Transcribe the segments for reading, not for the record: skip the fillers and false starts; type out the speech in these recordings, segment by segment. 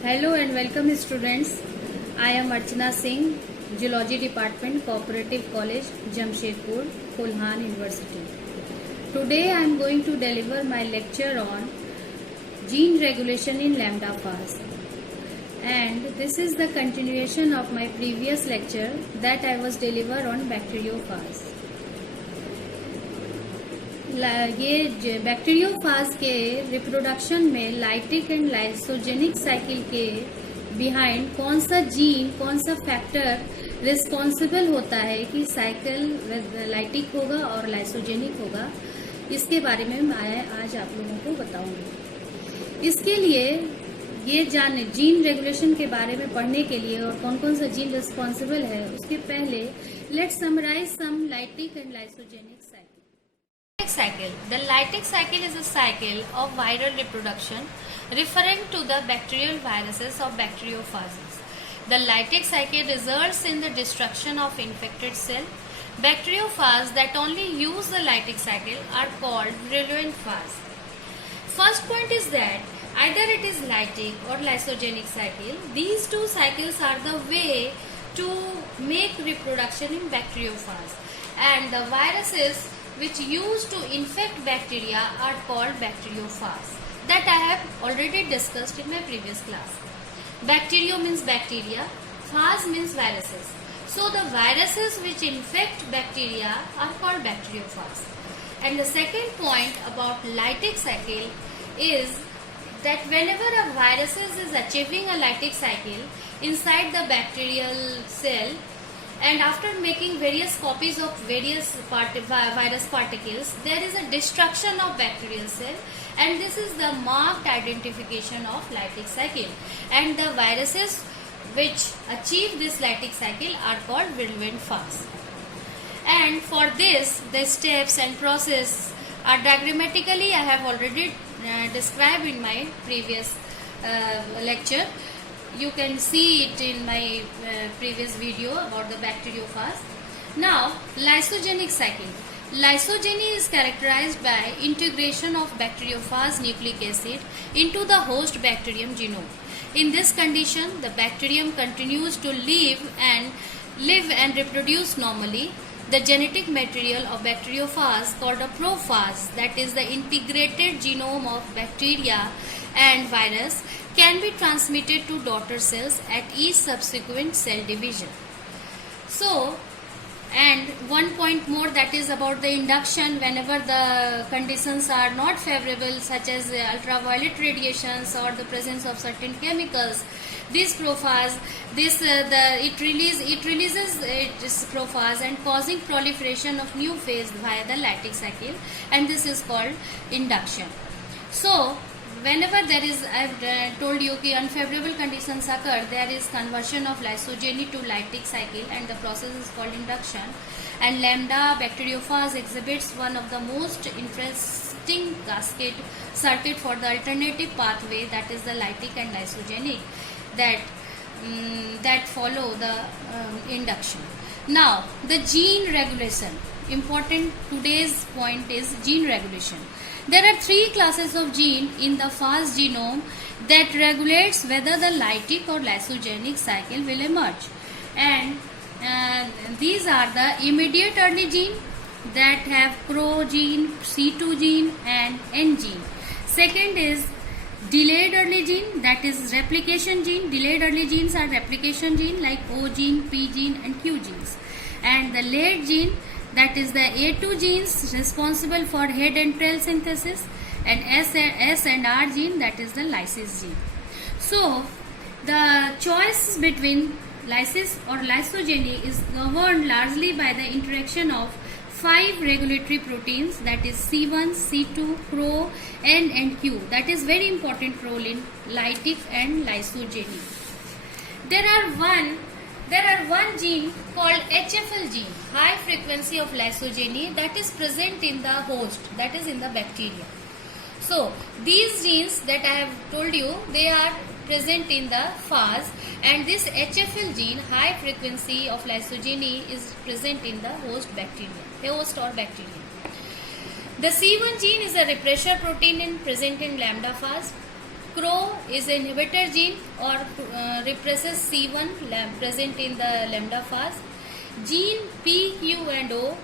Hello and welcome students. I am Archana Singh, Geology Department, Cooperative College, Jamshedpur, Kulhan University. Today I am going to deliver my lecture on gene regulation in lambda phase. And this is the continuation of my previous lecture that I was delivered on bacteriophage. ये bacteriophage के reproduction में lytic and lysogenic cycle के behind कौन सा gene, कौन सा factor responsible होता है कि साइकिल लाइटिक होगा और लाइसोजेनिक होगा, इसके बारे में मैं आज आप लोगों को बताऊंगी। इसके लिए ये जाने जीन रेगुलेशन के बारे में पढ़ने के लिए और कौन कौन सा जीन रिस्पॉन्सिबल है, उसके पहले let's summarise some lytic and lysogenic cycle. Cycle. The lytic cycle is a cycle of viral reproduction referring to the bacterial viruses of bacteriophages. The lytic cycle results in the destruction of infected cell. Bacteriophages that only use the lytic cycle are called virulent phase. First point is that either it is lytic or lysogenic cycle. These two cycles are the way to make reproduction in bacteriophage, and the viruses which used to infect bacteria are called bacteriophage. That I have already discussed in my previous class. Bacterio means bacteria, phage means viruses. So the viruses which infect bacteria are called bacteriophage. And the second point about lytic cycle is that whenever a virus is achieving a lytic cycle inside the bacterial cell, and after making various copies of various virus particles, there is a destruction of bacterial cell, and this is the marked identification of lytic cycle. And the viruses which achieve this lytic cycle are called virulent phase. And for this, the steps and process are diagrammatically I have already described in my previous lecture. You can see it in my previous video about the bacteriophage. Now, lysogenic cycle. Lysogeny is characterized by integration of bacteriophage nucleic acid into the host bacterium genome. In this condition, the bacterium continues to live and reproduce normally. The genetic material of bacteriophage called a prophage, that is the integrated genome of bacteria and virus, can be transmitted to daughter cells at each subsequent cell division. So, and one point more, that is about the induction whenever the conditions are not favorable, such as ultraviolet radiations or the presence of certain chemicals. This prophage, it releases its prophage and causing proliferation of new phase via the lytic cycle, and this is called induction. So, whenever there is, I have told you कि unfavorable conditions occur, there is conversion of lysogeny to lytic cycle, and the process is called induction. And lambda bacteriophage exhibits one of the most interesting circuit for the alternative pathway, that is the lytic and lysogenic, that follow the induction. Now, the gene regulation. Important today's point is gene regulation. There are three classes of gene in the phage genome that regulates whether the lytic or lysogenic cycle will emerge. And these are the immediate early gene that have CRO gene, C2 gene and N gene. Second is delayed early gene, that is replication gene. Delayed early genes are replication gene like O gene, P gene and Q genes. And the late gene, that is the A2 genes responsible for head and tail synthesis, and S and R gene, that is the lysis gene. So, the choice between lysis or lysogeny is governed largely by the interaction of 5 regulatory proteins, that is C1, C2, CRO, N and Q. That is very important role in lytic and lysogeny. There are one gene called HFL gene, high frequency of lysogeny, that is present in the host, that is in the bacteria. So, these genes that I have told you, they are present in the phage, and this HFL gene, high frequency of lysogeny, is present in the host or bacteria. The C1 gene is a repressor protein present in lambda phage. CRO is inhibitor gene or represses C1 present in the lambda phase. Gene P, Q and O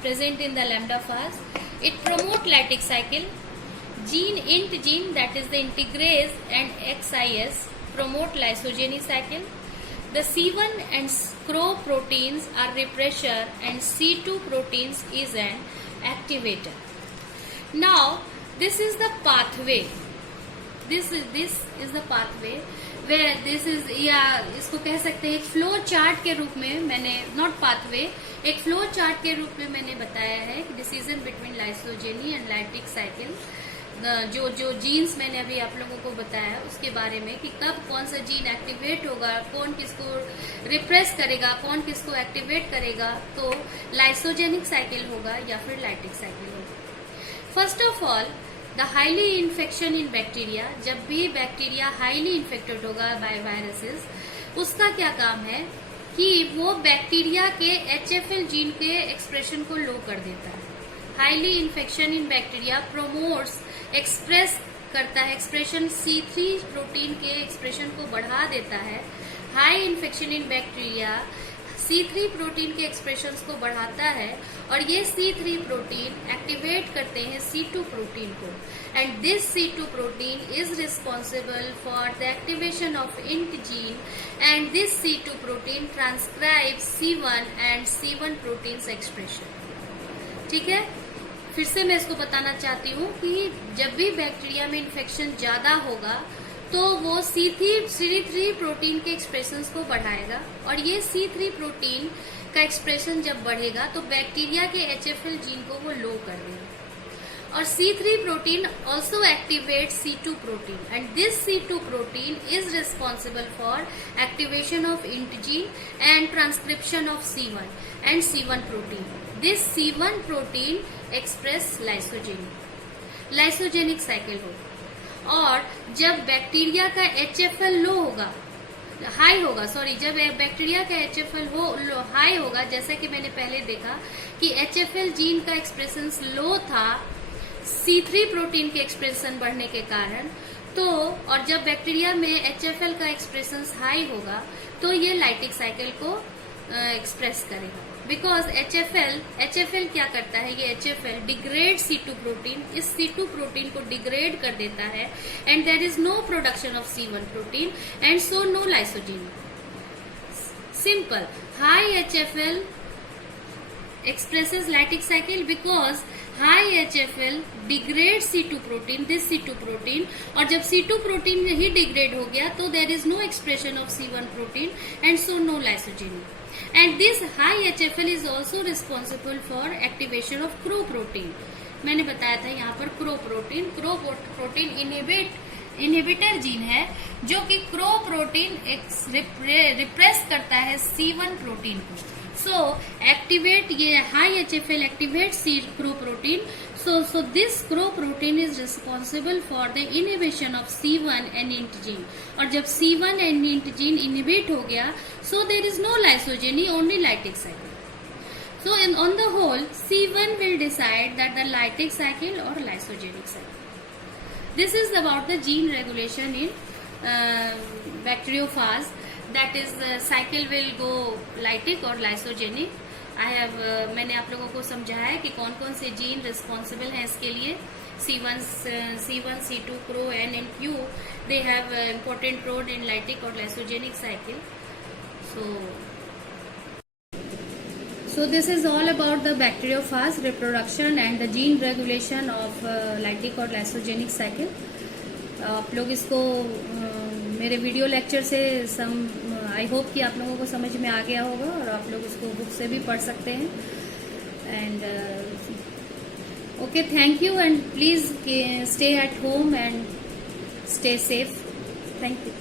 present in the lambda phase. It promote lytic cycle. Gene int gene, that is the integrase, and XIS promote lysogeny cycle. The C1 and CRO proteins are repressor and C2 proteins is an activator. Now this is the pathway. This is the pathway where this is, या इसको कह सकते हैं एक flow chart के रूप में मैंने, नॉट पाथवे, एक फ्लो चार्ट के रूप में मैंने बताया है कि decision between lysogeny and lytic cycle, जो जीन्स मैंने अभी आप लोगों को बताया उसके बारे में कि कब कौन सा जीन एक्टिवेट होगा, कौन किसको रिप्रेस करेगा, कौन किसको एक्टिवेट करेगा, तो लाइसोजेनिक साइकिल होगा या फिर लाइटिक साइकिल होगा. First of all the highly infection in bacteria, जब भी बैक्टीरिया हाईली इन्फेक्टेड होगा बाय वायरसेस, उसका क्या काम है कि वो बैक्टीरिया के HFL जीन के एक्सप्रेशन को लो कर देता है. Highly infection in bacteria promotes, express करता है, एक्सप्रेशन C3 प्रोटीन के एक्सप्रेशन को बढ़ा देता है. High infection in bacteria C3 protein के एक्सप्रेशंस को बढ़ाता है और ये C3 प्रोटीन एक्टिवेट करते हैं C2 प्रोटीन को, and this C2 protein is responsible for the activation of int gene, and this C2 protein transcribes C1 and C1 proteins expression. ठीक है, फिर से मैं इसको बताना चाहती हूँ कि जब भी बैक्टीरिया में इन्फेक्शन ज्यादा होगा तो वो C3 प्रोटीन के एक्सप्रेशंस को बढ़ाएगा, और ये C3 प्रोटीन का एक्सप्रेशन जब बढ़ेगा तो बैक्टीरिया के HFL जीन को वो लो कर देगा. और C3 protein also activates C2 protein, and this C2 protein is responsible for activation of int gene and transcription of C1 and C1 protein. This C1 protein express lysogenic cycle होगा. और जब bacteria का HFL लो होगा, high होगा, sorry, जब bacteria का HFL high होगा, जैसा कि मैंने पहले देखा कि HFL जीन का एक्सप्रेशन लो था C3 प्रोटीन के एक्सप्रेशन बढ़ने के कारण, तो और जब बैक्टीरिया में HFL का एक्सप्रेशन हाई होगा तो ये लाइटिक साइकिल को एक्सप्रेस करेगा. बिकॉज HFL क्या करता है, ये HFL डिग्रेड C2 प्रोटीन, इस C2 प्रोटीन को डिग्रेड कर देता है, and there is no production of C1 protein and so no lysogeny. Simple. High HFL expresses lytic cycle because high HFL degrades C2 protein, this C2 protein, और जब C2 protein ही degrade हो गया तो there is no expression of C1 protein and so no lysogeny. And this high HFL is also responsible for activation of CRO protein. मैंने बताया था यहाँ पर CRO protein इनहिबिटर जीन है जो कि CRO protein रिप्रेस करता है C1 प्रोटीन को. So activate, ये high HFL activate CRO protein. So this CRO protein is responsible for the inhibition of C1 and int gene. और जब C1 and int gene inhibit हो गया, so there is no lysogeny, only lytic cycle. So on the whole, C1 will decide that the lytic cycle or lysogenic cycle. This is about the gene regulation in bacteriophage. That is cycle will go lytic or lysogenic. मैंने आप लोगों को समझाया है कि कौन कौन से जीन रिस्पॉन्सिबल हैं इसके लिए. C1, C2, CRO, N and Q, they have important role in lytic or lysogenic cycle. So this is all about the bacteriophage reproduction and the gene regulation of lytic or lysogenic cycle. आप लोग इसको मेरे video lecture से I hope कि आप लोगों को समझ में आ गया होगा और आप लोग इसको बुक से भी पढ़ सकते हैं. And okay, thank you, and please stay at home and stay safe. Thank you.